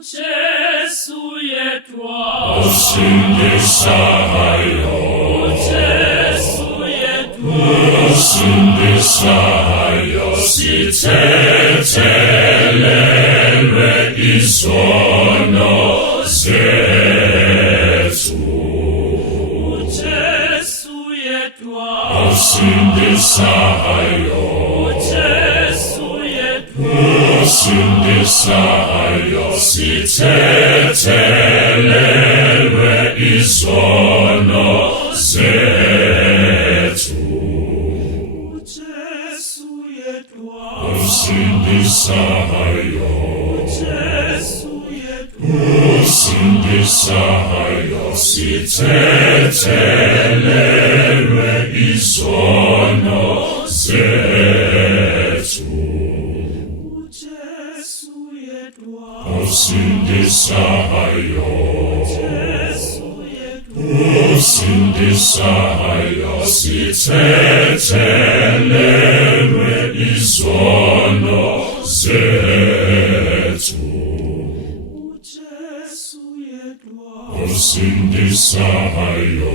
Jesu yetwa usindisayo, Jesu yetwa usindisayo, sithethelelwe izono zethu. Jesu yetwa Usindisayo, Jesu yetwa usindisayo, sithethelelwe izono zethu. Jesu yetwa Usindisayo, Jesu yetwa usindisayo, sithethelelwe izono zethu. Jesu yetwa Usindisayo, Jesu yetwa usindisayo, sithethelelwe izono zethu. Jesu yetwa Usindisayo,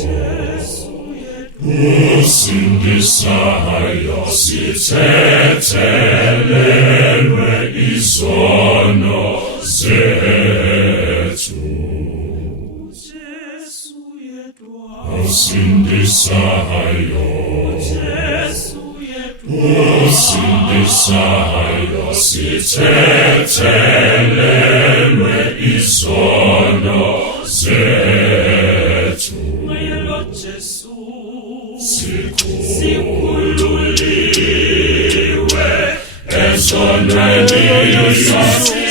Jesu yetwa usindisayo, sithethelelwe izono zethu. Jesu yetwa Usindisayo, Jesu yetwa usindisayo, sithethelelwe izono zethu. Mayelo Jesu Sikhululiwe ezonweni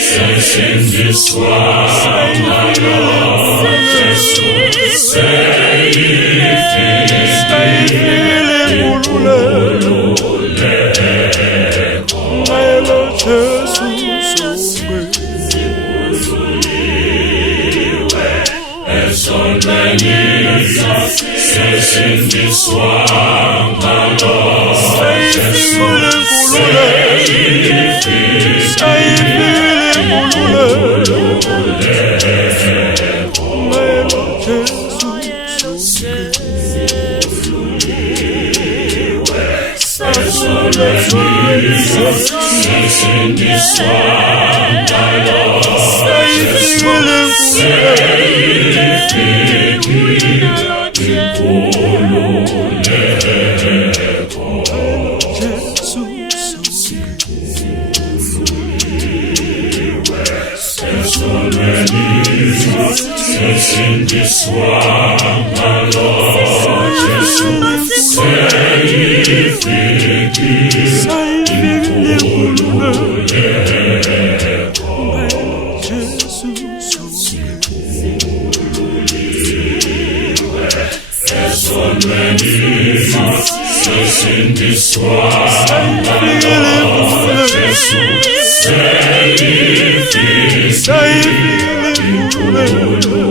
sesindiswa ngalo Jesu, seyifile inkululeko. Ezonweni sesindiswa ngalo Jesu, sesindiswa ngalo Jesu, sesindiswa ngalo Jesu, seyifikile inkululeko. Ezonweni sesindiswa ngalo Jesu, seyifikile inkululeko.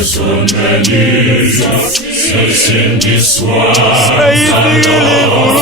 Ezonweni sesindiswa ngalo